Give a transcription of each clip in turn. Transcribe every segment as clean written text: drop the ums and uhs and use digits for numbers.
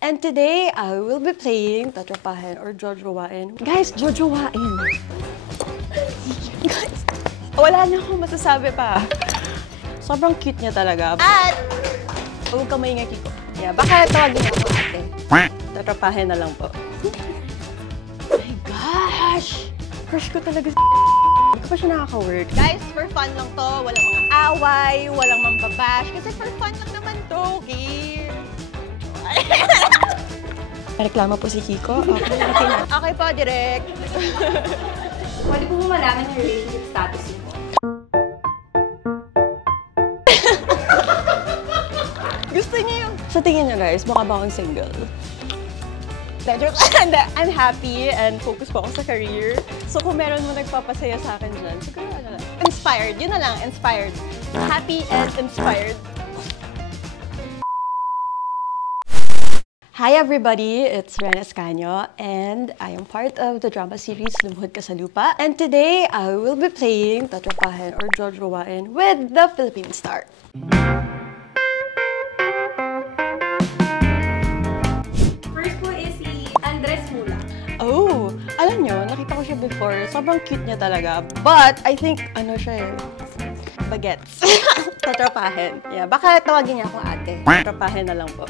And today, I will be playing Tatrapahin or Jojowain. Guys, Jojowain! Guys, wala na akong masasabi pa. Sobrang cute niya talaga. At, huwag ka maingay, Kiko. Yeah, baka tawagin niya ako ate. Tatrapahin na lang po. Oh my gosh! Crush ko talaga si Hindi ko pa siya nakaka-work. Guys, for fun lang to. Walang mga away, walang mambabash. Kasi for fun lang naman to, okay? Reklamo po si Kiko. Okay po, direct. Pwede po mo malaman yung relationship status niyo po. Gusto niyo yung... Sa tingin niyo guys, mukha ba akong single? I'm happy and focus po ako sa career. So kung meron mo nagpapasaya sa akin dyan, siguro ano lang. Inspired. Yun na lang, inspired. Happy and inspired. Hi everybody, it's Rena Escaño and I am part of the drama series Lumuhod Ka sa Lupa. And today, I will be playing Tatrapahin or Jojowain with the Philippine Star. First po is si Andres Mula. Oh, alam nyo, nakita ko siya before. Sobrang cute niya talaga. But I think, ano siya eh, bagets. Tatrapahin. Yeah, baka tawagin niya akong ate. Tatrapahin na lang po.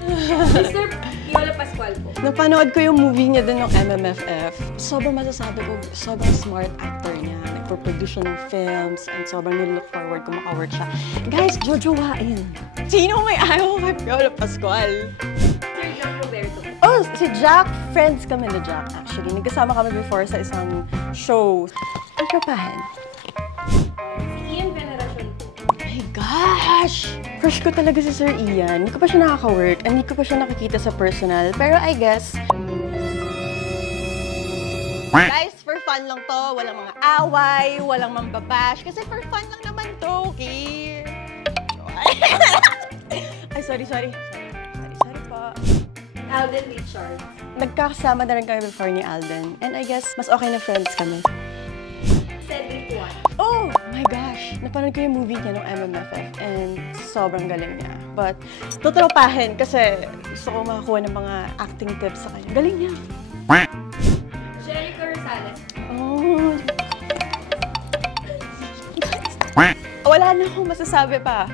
Mr. Piolo Pascual po. Napanood ko yung movie niya din ng MMFF. Sobrang masasabi ko, sobrang smart actor niya. Nagpo-produce siya ng films and sobrang nilook forward kung maka-work siya. Guys, Jojowain! Sino may ayaw kay Piolo Pascual? Sir Jack Roberto. Oh, si Jack. Friends kami ni Jack, actually. Nagkasama kami before sa isang show. Tatrapahin. Si Ian Veneracion po. Oh my gosh! Crush ko talaga si Sir Ian. Hindi ko pa siya nakaka-work. Hindi ko pa siya nakikita sa personal. Pero I guess... Guys, for fun lang to. Walang mga away, walang mambabash. Kasi for fun lang naman to, okay? Ay, sorry po. Alden Richards. Nagkakasama na rin kami before ni Alden. And I guess, mas okay na friends kami. Cedric Juan. Oh my gosh! Napanood ko yung movie niya ng MMFF and sobrang galing niya. But, tutropahin kasi gusto ko makakuha ng mga acting tips sa kanya. Galing niya! Jericho Rosales. Oh! Wala na akong masasabi pa.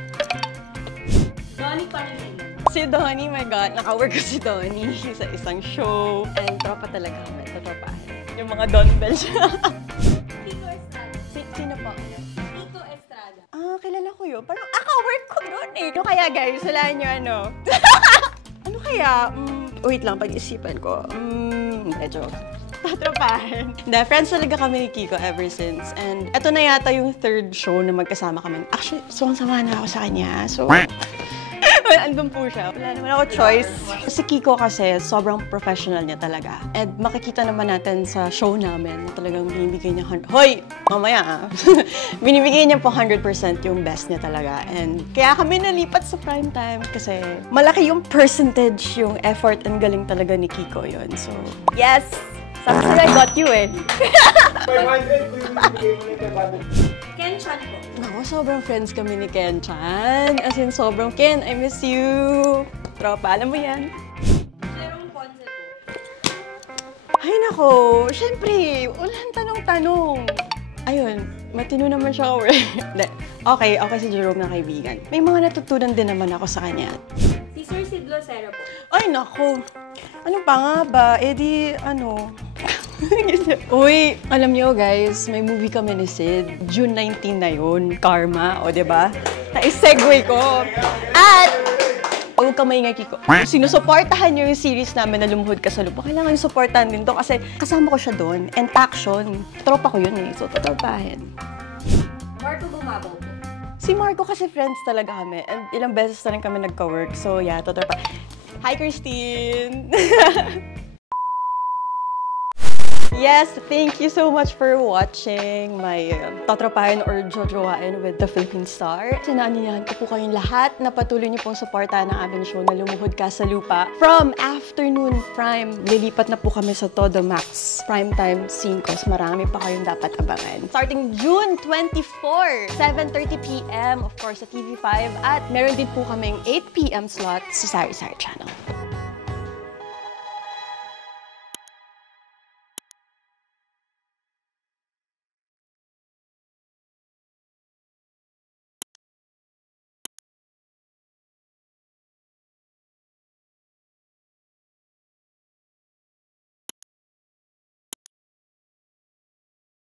Donnie Pangilinan. Si Donnie, my God, naka-work ko si Donnie sa isang show. And tropa talaga kami, tutropahin. Yung mga Don Bell siya. Tito Estrada. Sino po? Tito Estrada. Ah, kilala ko yun. Parang, work ko doon eh. Ano kaya guys? Wala nyo ano? Ano kaya? Wait lang, pag-isipan ko. Medyo tatrapahin. Hindi, friends talaga kami ni Kiko ever since. And eto na yata yung third show na magkasama kami. Actually, sama na ako sa kanya. So, andun po siya. Wala naman ako choice. Si Kiko kasi, sobrang professional niya talaga. And makikita naman natin sa show namin, talagang binibigay niya, hoy! Mamaya binibigay niya po 100% yung best niya talaga. And kaya kami nalipat sa prime time kasi malaki yung percentage, yung effort and galing talaga ni Kiko yun. So, yes! Sabi sila, I got you eh. 500 kung yung bigay mo ng 500. Ken Chan po. Naku, sobrang friends kami ni Ken Chan. As in, sobrang Ken, I miss you. Tropa, alam mo yan. Jerome Ponce po. Ay nako, syempre, walang tanong-tanong. Ayun, matino naman siya ka Okay si Jerome na kaibigan. May mga natutunan din naman ako sa kanya. Si Sir Sid Lucero po. Ay nako, ano pa nga ba? Eh di, ano... Uy, alam niyo guys, may movie kami ni Sid. June 19 na yun, Karma, o diba? Na-segue ko. At, huwag ka maingay, Kiko. Sinusuportahan niyo yung series namin na Lumuhod Ka sa Lupa. Kailangan yung supportahan din to kasi kasama ko siya doon. And action. Tropa ko yun eh, so tatrapahin. Marco Bumabaw po. Si Marco kasi friends talaga kami. And ilang beses na rin kami nagka-work. So yeah, tatrapa. Hi, Christine! Yes, thank you so much for watching my Tatrapahin or Jojowain with the Philippine Star. Sinaniyahan ko po kayong lahat na patuloy niyo pong suportahan ng aming show na Lumuhod Ka sa Lupa. From afternoon prime, lilipat na po kami sa Todo Max. Primetime 5, so marami pa kayong dapat abangan. Starting June 24, 7:30 PM, of course, sa TV5. At meron din po kaming 8 PM slot sa Sari Sari Channel.